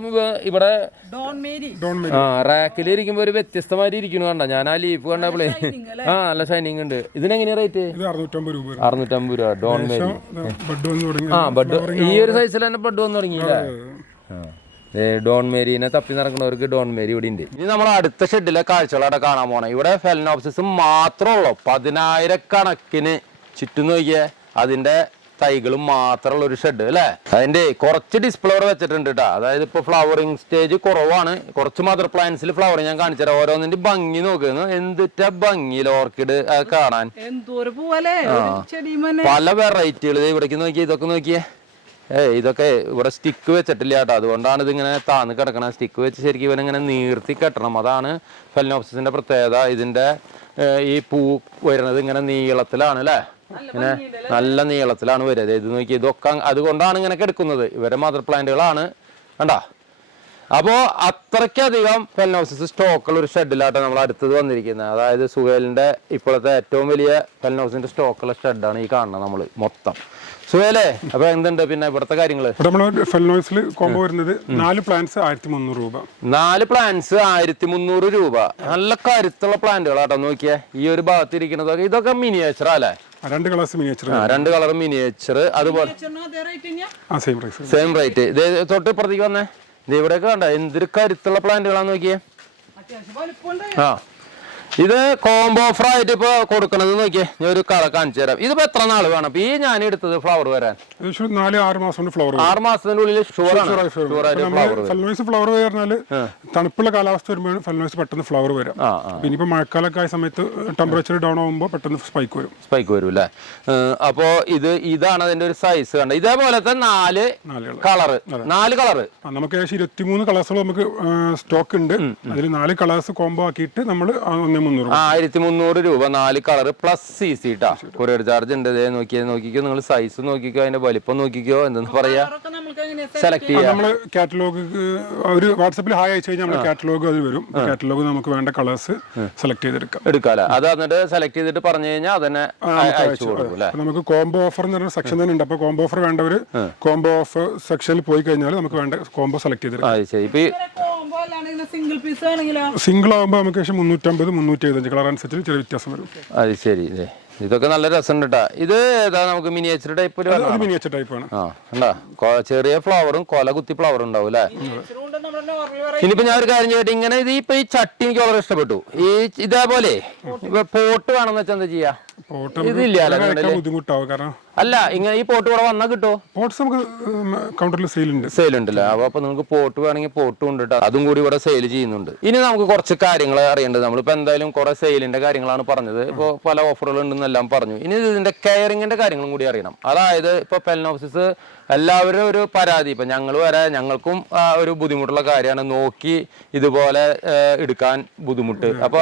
ഇവിടെ ആ റാക്കിലിരിക്കുമ്പോ ഒരു വ്യത്യസ്തമായിട്ട് ഇരിക്കുന്നു കണ്ട. ഞാൻ ആ ലീഫ് കണ്ടപ്പോളേ ആ നല്ല ഷൈനിങ് ഉണ്ട്. ഇതിനെങ്ങനെയാ റേറ്റ്? 650 രൂപ. Don Mary. ആ, ബഡ് ഈ ഒരു സൈസിൽ തന്നെ ബഡ് വന്നു തുടങ്ങിയില്ലേ? ഡോൺ മേരിനെ തപ്പി നടക്കുന്നവർക്ക് ഡോൺ മേരി ഇവിടെ ഉണ്ട്. ഇനി നമ്മൾ അടുത്ത ഷെഡിലെ കാഴ്ചകളവിടെ കാണാൻ പോണേ. ഇവിടെ ഫെലനോപ്സിസ് മാത്രമുള്ളൂ. 10,000 കണക്കിന് ചുറ്റും നോക്കിയേ അതിന്റെ തൈകളും മാത്രമുള്ള ഒരു ഷെഡ് അല്ലേ? അതിന്റെ കുറച്ച് ഡിസ്പ്ലേ വെച്ചിട്ടുണ്ട് കേട്ടോ. അതായത് ഇപ്പൊ ഫ്ലവറിങ് സ്റ്റേജ് കുറവാണ്. കുറച്ച് മദർ പ്ലാന്റ്സിൽ ഫ്ലവർ ഞാൻ കാണിച്ചുതരാം. ഓരോന്നിന്റെ ഭംഗി നോക്കുന്നു. എന്തിട്ടാ ഭംഗിയിൽ ഓർക്കിഡ് കാണാൻ. പല വെറൈറ്റികൾ ഇവിടേക്ക് നോക്കിയേ. ഇതൊക്കെ നോക്കിയേ. ഇതൊക്കെ ഇവിടെ സ്റ്റിക്ക് വെച്ചിട്ടില്ല കേട്ടോ. അതുകൊണ്ടാണ് ഇതിങ്ങനെ താന്ന് കിടക്കണം. സ്റ്റിക്ക് വെച്ച് ശരിക്കും ഇവനിങ്ങനെ നീർത്തി കെട്ടണം. അതാണ് ഫെലനോപ്സിസിന്റെ പ്രത്യേകത. ഇതിന്റെ ഈ പൂ വരുന്നത് ഇങ്ങനെ നീളത്തിലാണ് അല്ലേ? ഇങ്ങനെ നല്ല നീളത്തിലാണ് വരിക. ഇത് നോക്കി, ഇതൊക്കെ അതുകൊണ്ടാണ് ഇങ്ങനെ കിടക്കുന്നത്. ഇവരെ മദർ പ്ലാന്റുകളാണ് കണ്ടാ. അപ്പോൾ അത്രയ്ക്കധികം ഫെലനോപ്സിസ് സ്റ്റോക്കുള്ള ഒരു ഷെഡിലാട്ടോ നമ്മൾ അടുത്തത് വന്നിരിക്കുന്നത്. അതായത് സുഹേലിന്റെ ഇപ്പോഴത്തെ ഏറ്റവും വലിയ ഫെലനോപ്സിന്റെ സ്റ്റോക്കുള്ള ഷെഡാണ് ഈ കാണുന്നത് നമ്മൾ മൊത്തം. സുഹേലേ, അപ്പൊ എന്തുണ്ട് പിന്നെ ഇവിടുത്തെ കാര്യങ്ങള്? ഫെലനോസിൽ കോംബോ വരുന്നത് 4 പ്ലാന്റ്സ് 1300 രൂപ. 4 പ്ലാന്റ്സ് 1300 രൂപ. നല്ല കരുത്തുള്ള പ്ലാന്റുകളാട്ടോ. നോക്കിയേ, ഈ ഒരു ഭാഗത്ത് ഇരിക്കുന്നതൊക്കെ ഇതൊക്കെ മിനിയേച്ചർ അല്ലേ? 2 കളേഴ്സ് മിനിയേച്ചർ. 2 colour miniature. അതുപോലെ സെയിം റേറ്റ്. തൊട്ട് ഇപ്പുറത്തേക്ക് വന്നേ. ഇവിടെയൊക്കെ കണ്ട എന്തൊരു കരുത്തുള്ള പ്ലാന്റുകളാന്ന് നോക്കിയേ. ആ, ഇത് കോംബോ ഓഫർ ആയിട്ട് ഇപ്പൊ കൊടുക്കണത് നോക്കിയേ, ഞാൻ ഒരു കളർ കാണിച്ചു തരാം. ഇതിപ്പോ എത്ര നാള് വേണം ഇപ്പൊ ഈ ഞാൻ എടുത്തത് ഫ്ലവർ വരാൻ? 4-6 മാസം കൊണ്ട് ഫ്ലവർ 6 മാസത്തിന്റെ ഉള്ളിൽ ഫെൽനോയ്സ് ഫ്ലവർ പറഞ്ഞാല് തണുപ്പുള്ള കാലാവസ്ഥ വരുമ്പോൾ ഫെൽനോയ്സ് പെട്ടെന്ന് ഫ്ലവർ വരാം. ഇനിയിപ്പോ മഴക്കാലൊക്കെ ആയ സമയത്ത് ടെമ്പറേച്ചർ ഡൗൺ ആകുമ്പോൾ പെട്ടെന്ന് സ്പൈക്ക് വരും അല്ലേ? അപ്പോ ഇതാണ് അതിന്റെ ഒരു സൈസ് കണ്ട. ഇതേപോലത്തെ 4 കളറ് നമുക്ക് ഏകദേശം 23 കളേഴ്സുകൾ നമുക്ക് സ്റ്റോക്ക് ഉണ്ട്. അതിൽ 4 കളേഴ്സ് കോംബോ ആക്കിയിട്ട് നമ്മൾ 1300 രൂപ 4 കളർ പ്ലസ് CC ട്ടാ. കൊറിയർ ചാർജ് ഉണ്ട്. നോക്കിക്കോ നിങ്ങൾ സൈസ് നോക്കിക്കോ, അതിന്റെ വലിപ്പം നോക്കിക്കോ, എന്തെന്ന് പറയാ സെലക്ട് ചെയ്യാം. നമ്മള് കാറ്റലോഗ് ഒരു വാട്സാപ്പിൽ ഹായ് അയച്ചു കഴിഞ്ഞാൽ നമ്മുടെ കാറ്റലോഗ് അത് വരും. കാറ്റലോഗ് നമുക്ക് വേണ്ട കളേഴ്സ് സെലക്ട് എടുക്കാല്ലേ? അത് എന്നിട്ട് സെലക്ട് ചെയ്തിട്ട് പറഞ്ഞു കഴിഞ്ഞാൽ അതന്നെ അയച്ചു കൊടുക്കും. നമുക്ക് കോംബോ ഓഫർ എന്ന് പറഞ്ഞ സെക്ഷൻ തന്നെ ഉണ്ട്. അപ്പൊ കോംബോ ഓഫർ വേണ്ടവര് കോംബോ ഓഫർ സെക്ഷനിൽ പോയി കഴിഞ്ഞാൽ നമുക്ക് വേണ്ട കോംബോ സെലക്ട് ചെയ്തെടുക്കാം. സിംഗിൾ ആകുമ്പോൾ നമുക്ക് 350-375 കളർ അനുസരിച്ച് ചെറിയ വ്യത്യാസം വരും. അത് ശരി. ഇതൊക്കെ നല്ല രസമുണ്ട് കേട്ടാ. ഇത് ഏതാ നമുക്ക് മിനിയേച്ചർ ടൈപ്പ്? മിനിയേച്ചർ ടൈപ്പാണ്. ചെറിയ ഫ്ലവറും കൊല കുത്തി ഫ്ലവർ ഉണ്ടാവും അല്ലേ? ഇനിയിപ്പോ ഞാൻ ഒരു കാര്യം ചെയ്തിട്ട് ഇങ്ങനെ ഇത് ഇപ്പൊ ഈ ചട്ടി എനിക്ക് വളരെ ഇഷ്ടപ്പെട്ടു. ഇതേപോലെ പോട്ട് വേണമെന്ന് വെച്ചാൽ എന്താ ചെയ്യാ? ബുദ്ധിമുട്ടാവും കാരണം അല്ല ഇങ്ങനെ ഈ പോട്ട് കൂടെ വന്നാൽ കിട്ടുമോ? പോട്ട്സ് നമുക്ക് കൗണ്ടറിൽ സെയിൽ ഉണ്ടല്ലേ? അപ്പൊ നിങ്ങൾക്ക് പോട്ട് വേണമെങ്കിൽ പോട്ടും ഉണ്ട് കേട്ടോ. അതും കൂടി ഇവിടെ സെയിൽ ചെയ്യുന്നുണ്ട്. ഇനി നമുക്ക് കുറച്ച് കാര്യങ്ങൾ അറിയേണ്ടത്. നമ്മളിപ്പോ എന്തായാലും കുറെ സെയിലിന്റെ കാര്യങ്ങളാണ് പറഞ്ഞത്. ഇപ്പൊ പല ഓഫറുകൾ ഉണ്ടെന്നെല്ലാം പറഞ്ഞു. ഇനി ഇതിന്റെ കെയറിങ്ങിന്റെ കാര്യങ്ങളും കൂടി അറിയണം. അതായത് ഇപ്പൊ ഫെലനോപ്സിസ് എല്ലാവരും ഒരു പരാതി, ഇപ്പൊ ഞങ്ങൾക്കും ഒരു ബുദ്ധിമുട്ടുള്ള കാര്യമാണ് നോക്കി ഇതുപോലെ എടുക്കാൻ ബുദ്ധിമുട്ട്. അപ്പൊ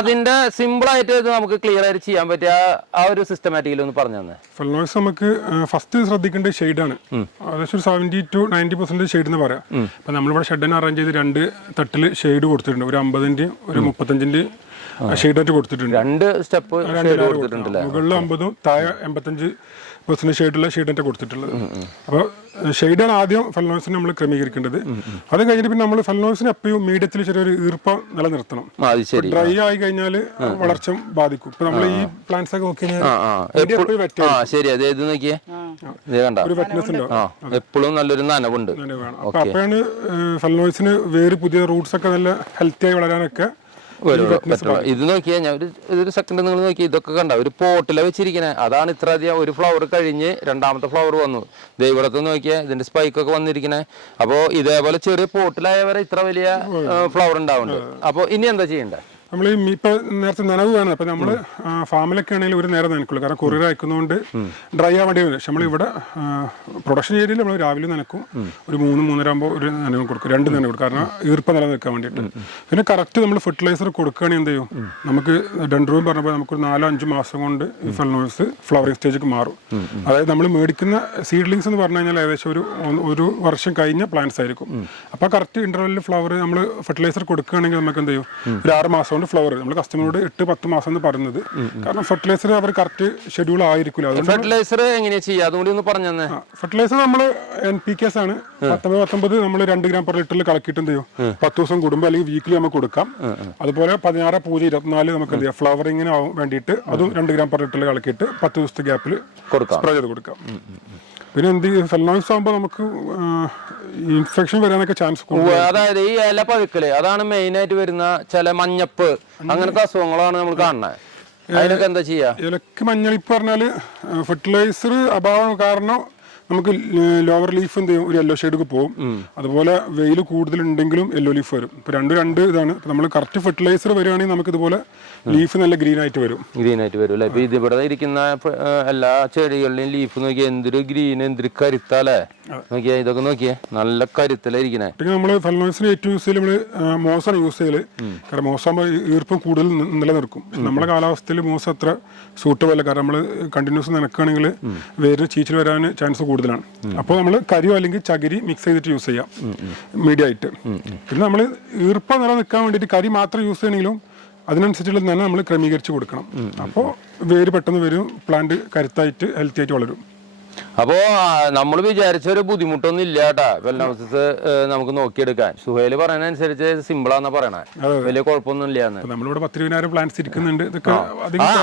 അതിന്റെ സിമ്പിൾ ആയിട്ട് നമുക്ക് ക്ലിയർ ആയിട്ട് ചെയ്യാൻ പറ്റിയ ആ ഒരു സിസ്റ്റമാറ്റിക്കലി ഒന്ന് പറഞ്ഞു തന്നെ. ഫെലനോയ്സ് നമുക്ക് ഫസ്റ്റ് ശ്രദ്ധിക്കേണ്ട ഷെയ്ഡാണ്. ഏകദേശം 70-90% ഷെയ്ഡ് എന്ന് പറയാം. അപ്പൊ നമ്മളിവിടെ ഷെഡിന് അറേഞ്ച് ചെയ്ത് 2 തട്ടിൽ ഷെയ്ഡ് കൊടുത്തിട്ടുണ്ട്. ഒരു 50-ന്റെ ഒരു 35-ന്റെ ഷെയ്ഡായിട്ട് കൊടുത്തിട്ടുണ്ട്. 2 സ്റ്റെപ്പ് മുകളിൽ 50 താഴെ 85% ഷെയ്ഡുള്ള ഷെയ്ഡായിട്ട് കൊടുത്തിട്ടുള്ളത്. അപ്പോൾ ഷെയ്ഡാണ് ആദ്യം ഫെലനോയ്സിന് നമ്മൾ ക്രമീകരിക്കേണ്ടത്. അത് കഴിഞ്ഞിട്ട് പിന്നെ നമ്മൾ ഫെലനോയ്സിന് എപ്പോഴും മീഡിയത്തിൽ ചെറിയൊരു ഈർപ്പം നിലനിർത്തണം. ഡ്രൈ ആയി കഴിഞ്ഞാൽ വളർച്ച ബാധിക്കും. ഇപ്പൊ നമ്മൾ ഈ പ്ലാന്റ്സ് ഒക്കെ നോക്കി ഒരു വെറ്റ്നസ് ഉണ്ടാവും. എപ്പോഴും നല്ലൊരു നനവുണ്ട്. അപ്പൊ അപ്പോഴാണ് ഫെലനോയ്സിന് വേര് പുതിയ റൂട്ട്സ് ഒക്കെ നല്ല ഹെൽത്തി ആയി വളരാനൊക്കെ. ഇത് നോക്കിയാ ഞാൻ ഒരു സെക്കൻഡ് നിങ്ങൾ നോക്കി, ഇതൊക്കെ കണ്ട ഒരു പോട്ടില വെച്ചിരിക്കണേ. അതാണ് ഇത്ര അധികം. ഒരു ഫ്ലവർ കഴിഞ്ഞ് രണ്ടാമത്തെ ഫ്ലവർ വന്നു. ദൈവത്തെ നോക്കിയാൽ ഇതിന്റെ സ്പൈക്ക് ഒക്കെ വന്നിരിക്കണേ. അപ്പോ ഇതേപോലെ ചെറിയ പോട്ടിലായവരെ ഇത്ര വലിയ ഫ്ലവർ ഉണ്ടാവുന്നുണ്ട്. അപ്പൊ ഇനി എന്താ ചെയ്യണ്ടേ? നമ്മൾ ഇപ്പൊ നേരത്തെ നനവ് വേണം. അപ്പൊ നമ്മള് ഫാമിലൊക്കെ ആണെങ്കിൽ ഒരു നേരം നനക്കുള്ളൂ. കാരണം കൊറിയർ അയക്കുന്നതുകൊണ്ട് ഡ്രൈ ആവാൻ വേണ്ടി വരും. പക്ഷെ നമ്മളിവിടെ പ്രൊഡക്ഷൻ ഏരിയയിൽ നമ്മൾ രാവിലെ നനക്കും. ഒരു 3-3:30 ആകുമ്പോൾ ഒരു നനവ് കൊടുക്കും. 2 നനവ് കൊടുക്കും. കാരണം ഈർപ്പം നിലനിൽക്കാൻ വേണ്ടിയിട്ട്. പിന്നെ കറക്റ്റ് നമ്മൾ ഫെർട്ടിലൈസർ കൊടുക്കുകയാണെങ്കിൽ എന്ത് ചെയ്യും, നമുക്ക് ഡെൻഡ്രോബിയം പറഞ്ഞപ്പോൾ നമുക്കൊരു 4-5 മാസം കൊണ്ട് ഈ ഫെലനോയ്സ് ഫ്ലവറിംഗ് സ്റ്റേജിലേക്ക് മാറും. അതായത് നമ്മൾ മേടിക്കുന്ന സീഡ്ലിങ്സ് എന്ന് പറഞ്ഞു കഴിഞ്ഞാൽ ഏകദേശം ഒരു വർഷം കഴിഞ്ഞ പ്ലാന്റ്സ് ആയിരിക്കും. അപ്പോൾ കറക്റ്റ് ഇന്റർവെല്ലിൽ ഫ്ലവർ നമ്മൾ ഫെർട്ടിലൈസർ കൊടുക്കുകയാണെങ്കിൽ നമുക്ക് എന്ത് ചെയ്യും, ഒരു 6 മാസം ഫ്ലവർ. നമ്മൾ കസ്റ്റമറോട് 8-10 മാസം എന്ന് പറയുന്നത്. കാരണം ഫെർട്ടിലൈസർ അവർ കറക്റ്റ് ഷെഡ്യൂൾ ആയിരിക്കില്ല. ഫെർട്ടിലൈസർ എങ്ങനെയാ ചെയ്യുക അതുകൂടി ഒന്ന് പറഞ്ഞു തന്നെ. ഫെർട്ടിലൈസർ നമ്മൾ NPKs ആണ്. 19 നമ്മൾ 2 ഗ്രാം പെർ ലിറ്ററിൽ കളക്കിയിട്ട് എന്ത് ചെയ്യും, 10 ദിവസം കൂടുമ്പോൾ അല്ലെങ്കിൽ വീക്കിലി നമുക്ക് കൊടുക്കാം. അതുപോലെ 16-0-24 നമുക്ക് എന്ത് ചെയ്യാം, ഫ്ലവറിങ്ങിന് വേണ്ടിയിട്ട് അതും 2 ഗ്രാം പെർ ലിറ്ററിൽ കളക്കിയിട്ട് 10 ദിവസത്തെ ഗ്യാപ്പിൽ സ്പ്രേ ചെയ്ത് കൊടുക്കാം. പിന്നെ എന്ത് ഫെലനോയ്സ് ആകുമ്പോൾ നമുക്ക് ഇൻഫെക്ഷൻ വരാനൊക്കെ ചാൻസ് കൂടുതൽ. അതായത് ഈ ഇല പഴുക്കല് അതാണ് മെയിൻ ആയിട്ട് വരുന്ന ചില മഞ്ഞപ്പ് അങ്ങനത്തെ അസുഖങ്ങളാണ് നമ്മൾ കാണുന്നത്. അതിനൊക്കെ എന്താ ചെയ്യാ? ഇലക്ക് മഞ്ഞളിപ്പ് പറഞ്ഞാല് ഫെർട്ടിലൈസർ അഭാവം കാരണം നമുക്ക് ലോവർ ലീഫ് എന്ത് ചെയ്യും, ഒരു യെല്ലോ ഷെയ്ഡൊക്കെ പോകും. അതുപോലെ വെയിൽ കൂടുതലുണ്ടെങ്കിലും യെല്ലോ ലീഫ് വരും. ഇപ്പൊ രണ്ട് ഇതാണ്. നമ്മൾ കറക്റ്റ് ഫെർട്ടിലൈസർ വരികയാണെങ്കിൽ നമുക്ക് ഇതുപോലെ ലീഫ് നല്ല ഗ്രീൻ ആയിട്ട് വരും. അല്ലേ? ഇപ്പൊ ഇതിവിടെ ഇരിക്കുന്ന എല്ലാ ചെടികളുടെയും ലീഫ് നോക്കിയാൽ എന്തൊരു ഗ്രീൻ, എന്തൊരു കരുത്താലേ. നോക്കിയാ ഇതൊക്കെ നോക്കിയേ, നല്ല കരുത്തലായിരിക്കണേ. പിന്നെ നമ്മള് ഫെലനോയ്സിന് ഏറ്റവും യൂസ് ചെയ്യല് നമ്മള് മോസാണ് യൂസ് ചെയ്യല്. കാരണം മോസാകുമ്പോൾ ഈർപ്പം കൂടുതൽ നിലനിർക്കും. നമ്മുടെ കാലാവസ്ഥയിൽ മോസ് അത്ര സൂട്ടബിൾ അല്ല. കാരണം നമ്മള് കണ്ടിന്യൂസ് നനക്കുകയാണെങ്കിൽ വേരിന് ചീച്ചിൽ വരാൻ ചാൻസ് കൂടുതലാണ്. അപ്പോൾ നമ്മൾ കരിയോ അല്ലെങ്കിൽ ചകിരി മിക്സ് ചെയ്തിട്ട് യൂസ് ചെയ്യാം മീഡിയ ആയിട്ട്. പിന്നെ നമ്മൾ ഈർപ്പം നിലനിൽക്കാൻ വേണ്ടിയിട്ട് കരി മാത്രം യൂസ് ചെയ്യണമെങ്കിലും അതിനനുസരിച്ചുള്ള തന്നെ നമ്മൾ ക്രമീകരിച്ച് കൊടുക്കണം. അപ്പോൾ വേര് പെട്ടെന്ന് വരും, പ്ലാന്റ് കരുത്തായിട്ട് ഹെൽത്തി ആയിട്ട് വളരും. അപ്പോൾ നമ്മൾ വിചാരിച്ച ഒരു ബുദ്ധിമുട്ടൊന്നും ഇല്ല കേട്ടാ ഫെലനോസിസ് നമുക്ക് നോക്കിയെടുക്കാൻ. സുഹേല് പറയുന്നതനുസരിച്ച് സിമ്പിളാന്നാ പറയണേ, വലിയ കുഴപ്പമൊന്നും ഇല്ലാന്ന്. നമ്മളിവിടെ 10,000 പ്ലാന്റ്സ് ഇരിക്കുന്നുണ്ട്. ഇതൊക്കെ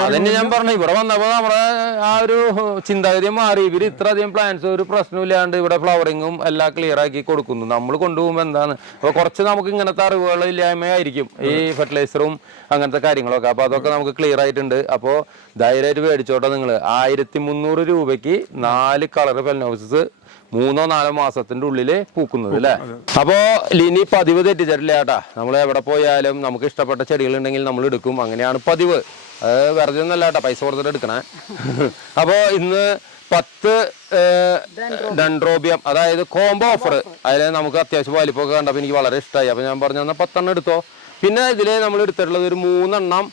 അതന്നെ ഞാൻ പറഞ്ഞു. ഇവിടെ വന്നപ്പോ നമ്മുടെ ആ ഒരു ചിന്താഗതി മാറി. ഇവര് ഇത്രയധികം പ്ലാന്റ്സ് ഒരു പ്രശ്നമില്ലാണ്ട് ഇവിടെ ഫ്ലവറിങ്ങും എല്ലാം ക്ലിയർ ആക്കി കൊടുക്കുന്നു. നമ്മൾ കൊണ്ടുപോകുമ്പോൾ എന്താണ്, അപ്പൊ കുറച്ച് നമുക്ക് ഇങ്ങനത്തെ അറിവുകൾ ഇല്ലായ്മയായിരിക്കും ഈ ഫെർട്ടിലൈസറും അങ്ങനത്തെ കാര്യങ്ങളൊക്കെ. അപ്പൊ അതൊക്കെ നമുക്ക് ക്ലിയർ ആയിട്ടുണ്ട്. അപ്പോൾ ധൈര്യമായിട്ട് മേടിച്ചോട്ടെ നിങ്ങൾ. 1300 രൂപയ്ക്ക് 4 കളർ ഫെലനോസിസ് 3-4 മാസത്തിന്റെ ഉള്ളില് പൂക്കുന്നത് അല്ലേ. അപ്പോ ഇനി പതിവ് തെറ്റിച്ചിട്ടില്ല കേട്ടാ. നമ്മൾ എവിടെ പോയാലും നമുക്ക് ഇഷ്ടപ്പെട്ട ചെടികൾ ഉണ്ടെങ്കിൽ നമ്മൾ എടുക്കും. അങ്ങനെയാണ് പതിവ്. അത് വെറുതെ ഒന്നല്ല കേട്ടാ, പൈസ കൊടുത്തിട്ട് എടുക്കണേ. അപ്പോ ഇന്ന് 10 ഡെൻഡ്രോബിയം, അതായത് കോംബോ ഓഫർ. അതിൽ നമുക്ക് അത്യാവശ്യം വലിപ്പമൊക്കെ കണ്ടപ്പോൾ എനിക്ക് വളരെ ഇഷ്ടമായി. അപ്പൊ ഞാൻ പറഞ്ഞു എന്നാൽ 10 എടുത്തോ. പിന്നെ ഇതില് നമ്മൾ എടുത്തിട്ടുള്ളത് ഒരു 3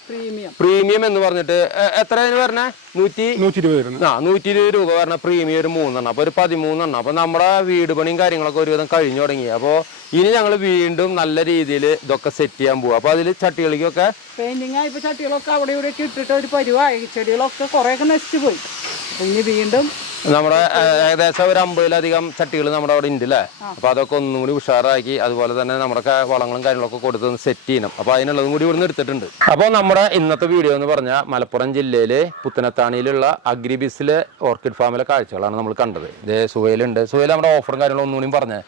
പ്രീമിയം എന്ന് പറഞ്ഞിട്ട് എത്രയാണ് പറഞ്ഞ 120 രൂപ പറഞ്ഞ പ്രീമിയം ഒരു 3 അപ്പൊ ഒരു 13. അപ്പൊ നമ്മുടെ വീട് പണിയും കാര്യങ്ങളൊക്കെ ഒരുവിധം കഴിഞ്ഞു തുടങ്ങി. അപ്പൊ ഇനി ഞങ്ങൾ വീണ്ടും നല്ല രീതിയിൽ ഇതൊക്കെ സെറ്റ് ചെയ്യാൻ പോവാ. അപ്പൊ അതില് ചട്ടികളിക്കൊക്കെ പെയിന്റിങ് ആയപ്പോ ചട്ടികളൊക്കെ അവിടെ ഇവിടെ ഇട്ടിട്ട് ഒരു പരിവായി. ചെടികളൊക്കെ കുറെയൊക്കെ നശിച്ചു പോയി. അപ്പൊ ഇനി വീണ്ടും നമ്മുടെ ഏകദേശം ഒരു 50-ലധികം ചട്ടികൾ നമ്മുടെ അവിടെ ഉണ്ട് അല്ലേ. അപ്പൊ അതൊക്കെ ഒന്നും കൂടി ഉഷാറാക്കി, അതുപോലെ തന്നെ നമ്മുടെ വളങ്ങളും കാര്യങ്ങളൊക്കെ കൊടുത്ത് സെറ്റ് ചെയ്യണം. അപ്പൊ അതിനുള്ളതും കൂടി ഇവിടുന്ന് എടുത്തിട്ടുണ്ട്. അപ്പോൾ നമ്മുടെ ഇന്നത്തെ വീഡിയോ എന്ന് പറഞ്ഞാൽ മലപ്പുറം ജില്ലയിലെ പുത്തനത്താണിയിലുള്ള അഗ്രിബിസിലെ ഓർക്കിഡ് ഫാമിലെ കാഴ്ചകളാണ് നമ്മൾ കണ്ടത്. ഇതേ സുഹേലുണ്ട്. സുഹേൽ നമ്മുടെ ഓഫറും കാര്യങ്ങളും ഒന്നുകൂടി പറഞ്ഞേ.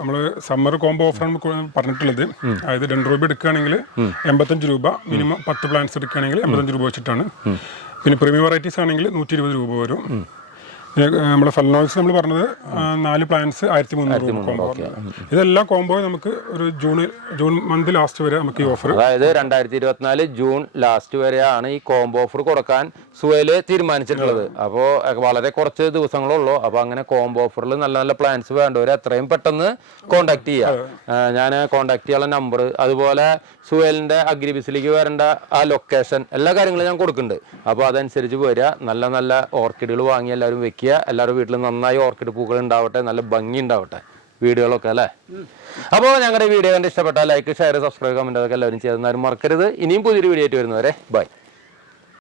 നമ്മള് സമ്മർ കോംബോ ഓഫറാണ് പറഞ്ഞിട്ടുള്ളത്. അതായത് ഡെൻഡ്രോബിയം എടുക്കുകയാണെങ്കിൽ 85 രൂപ, മിനിമം 10 പ്ലാന്റ്സ് എടുക്കുകയാണെങ്കിൽ 85 രൂപ വെച്ചിട്ടാണ്. പിന്നെ പ്രീമിയം വെറൈറ്റീസ് ആണെങ്കിൽ 120 രൂപ വരും. നമ്മുടെ ഫെലനോസിസ് നമ്മൾ പറഞ്ഞത് 4 പ്ലാന്റ്സ് 1300 കോംബോ. ഇതെല്ലാം കോംബോ നമുക്ക് ഒരു ജൂൺ മന്ത് ലാസ്റ്റ് വരെ നമുക്ക് ഈ ഓഫർ, അതായത് 2024 ജൂൺ ലാസ്റ്റ് വരെയാണ് ഈ കോംബോ ഓഫർ കൊടുക്കാൻ സുഹേല് തീരുമാനിച്ചിട്ടുള്ളത്. അപ്പോൾ വളരെ കുറച്ച് ദിവസങ്ങളുള്ളൂ. അപ്പോൾ അങ്ങനെ കോംബോ ഓഫറിൽ നല്ല നല്ല പ്ലാൻസ് വേണ്ടവർ എത്രയും പെട്ടെന്ന് കോൺടാക്ട് ചെയ്യുക. ഞാൻ കോൺടാക്ട് ചെയ്യാനുള്ള നമ്പർ, അതുപോലെ സുഹേലിന്റെ അഗ്രിബിസിലേക്ക് വരേണ്ട ആ ലൊക്കേഷൻ, എല്ലാ കാര്യങ്ങളും ഞാൻ കൊടുക്കുന്നുണ്ട്. അപ്പോൾ അതനുസരിച്ച് വരിക. നല്ല നല്ല ഓർക്കിഡുകൾ വാങ്ങി എല്ലാവരും വെക്കുക. എല്ലാവരുടെ വീട്ടിലും നന്നായി ഓർക്കിഡ് പൂക്കൾ ഉണ്ടാവട്ടെ, നല്ല ഭംഗി ഉണ്ടാവട്ടെ വീഡിയോകളൊക്കെ അല്ലേ. അപ്പോൾ ഞങ്ങളുടെ വീഡിയോ കണ്ട് ഇഷ്ടപ്പെട്ടാൽ ലൈക്ക്, ഷെയർ, സബ്സ്ക്രൈബ്, കമന്റ് അതൊക്കെ എല്ലാവരും ചെയ്തെന്നാലും മറക്കരുത്. ഇനിയും പുതിയൊരു വീഡിയോ ആയിട്ട് വരുന്നവരെ ബൈ.